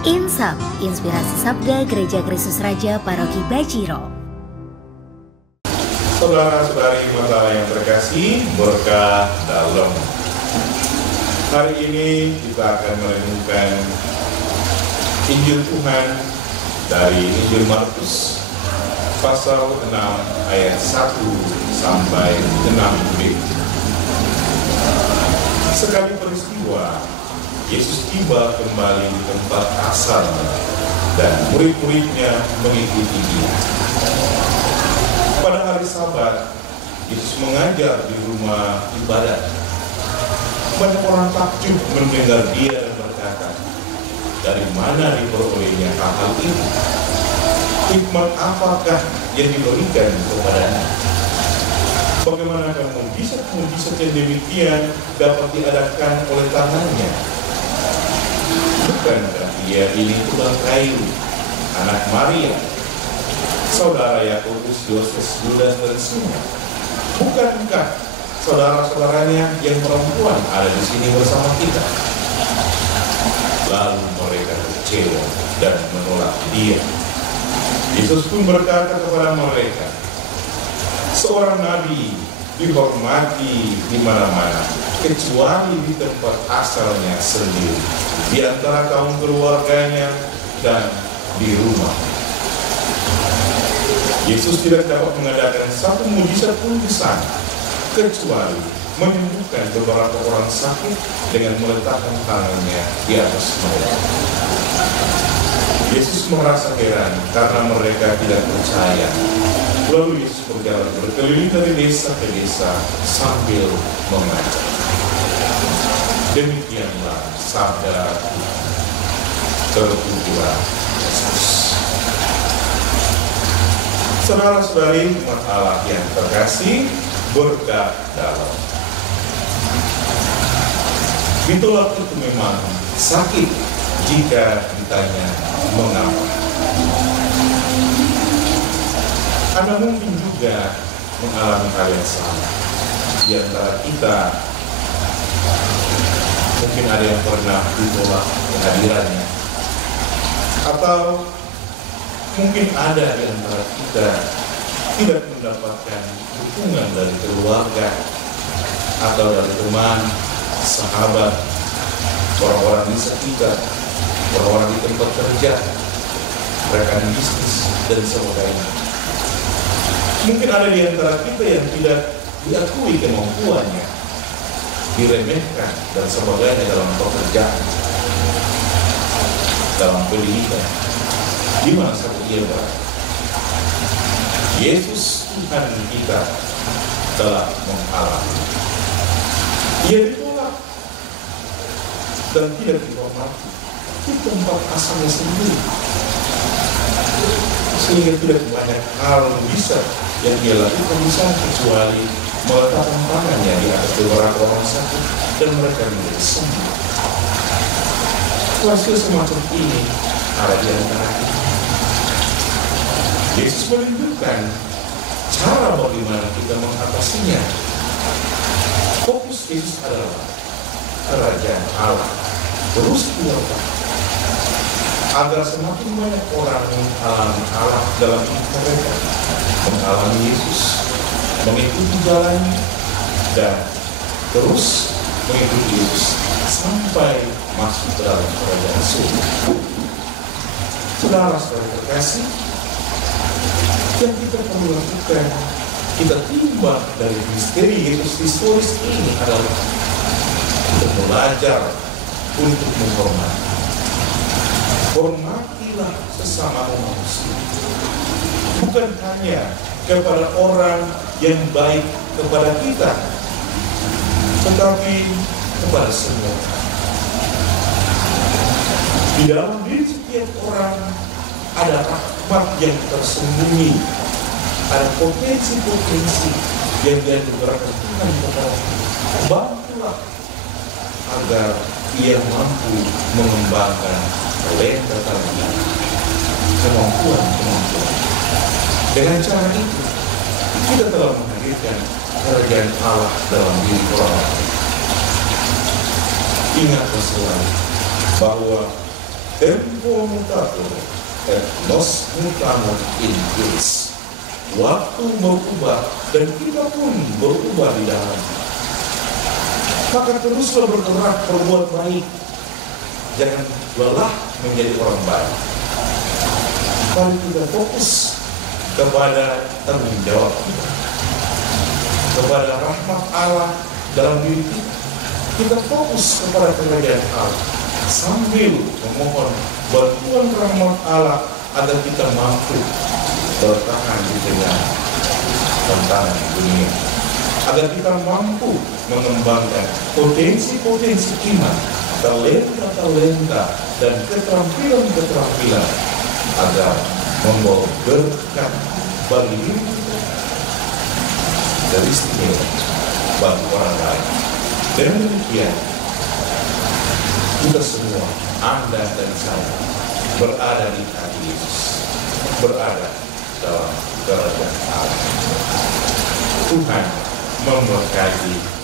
Insap, Inspirasi Sabda Gereja Kristus Raja Paroki Bajiro. Saudara-saudari mata yang terkasih, berkah dalam. Hari ini kita akan merenungkan Injil Tuhan dari Injil Markus pasal 6 ayat 1 sampai 6b. Sekali peristiwa, Yesus tiba kembali di tempat asalnya dan murid-muridnya mengikuti dia. Pada hari Sabat, Yesus mengajar di rumah ibadat. Banyak orang takjub mendengar dia dan berkata, dari mana diperolehnya hal-hal ini? Hikmat apakah yang diberikan kepadanya? Bagaimanakah mujizat-mujizat yang demikian dapat diadakan oleh tangannya? Bukankah dia ini tukang kayu, anak Maria, saudara Yakobus, Yoses, Yudas, dan Simon? Bukankah saudara-saudaranya yang perempuan ada di sini bersama kita? Lalu mereka kecewa dan menolak dia. Yesus pun berkata kepada mereka, seorang nabi dihormati di mana-mana, kecuali di tempat asalnya sendiri, di antara kaum keluarganya dan di rumah. Yesus tidak dapat mengadakan satu mujizat pun di sana, kecuali menyembuhkan beberapa orang sakit dengan meletakkan tangannya di atas mereka. Yesus merasa heran karena mereka tidak percaya. Lalu Yesus berjalan berkeliling dari desa ke desa sambil mengajar. Demikianlah sabda terpujilah Yesus. Saudara-saudari umat Allah yang terkasih, berkah dalam. Ditolak itu memang sakit jika ditanya mengapa. Anda mungkin juga mengalami hal yang sama. Di antara kita, mungkin ada yang pernah ditolak kehadirannya, atau mungkin ada di antara kita tidak mendapatkan dukungan dari keluarga atau dari teman, sahabat, orang-orang di sekitar, orang-orang di tempat kerja, rekan bisnis, dan sebagainya. Mungkin ada di antara kita yang tidak diakui kemampuannya, diremehkan, dan sebagainya dalam pekerjaan, dalam pendidikan, di mana saja dia berada. Yesus Tuhan kita telah mengalami. Ia ditolak dan tidak dihormati di tempat asalnya sendiri, sehingga tidak banyak hal bisa yang dia lakukan di sana kecuali meletakkan tangannya di atas beberapa orang sakit dan mereka menjadi sembuh. Hasil semacam ini ada di antara kita. Yesus menunjukkan cara bagaimana kita mengatasinya. Fokus Yesus adalah kerajaan Allah terus dilakukan agar semakin banyak orang mengalami Allah dalam hidup mereka, mengalami Yesus, mengikuti jalannya, dan terus mengikuti Yesus sampai masuk ke dalam kerajaan surga. Saudara-saudara terkasih, yang kita perlu lakukan, kita timbang dari misteri Yesus historis ini adalah untuk belajar untuk menghormati. Hormatilah sesama manusia, bukan hanya kepada orang yang baik kepada kita, tetapi kepada semua. Di dalam diri setiap orang ada rahmat yang tersembunyi, ada potensi-potensi yang dia berikan Tuhan kepada kita. Bantulah agar ia mampu mengembangkan talenta kemampuan. Dengan cara itu, kita telah menghadirkan kerajaan Allah dalam diri orang. Ingatlah selalu bahwa tempo mutator, et nos mutamur in tuis. Waktu berubah dan kita pun berubah di dalam. Maka teruslah bergerak berbuat baik. Jangan lelah menjadi orang baik. Mari kita fokus kepada tanggung jawab kita, kepada rahmat Allah dalam diri kita. Kita fokus kepada kerajaan Allah sambil memohon bantuan rahmat Allah agar kita mampu bertahan di tengah tantangan dunia, agar kita mampu mengembangkan potensi-potensi iman, talenta-talenta dan keterampilan-keterampilan agar membawa berkat bagi diri kita dan istimewa bagi orang lain. Dengan demikian, kita semua, Anda dan saya, berada di kaki Yesus, berada dalam kerajaan Allah. Tuhan memberkati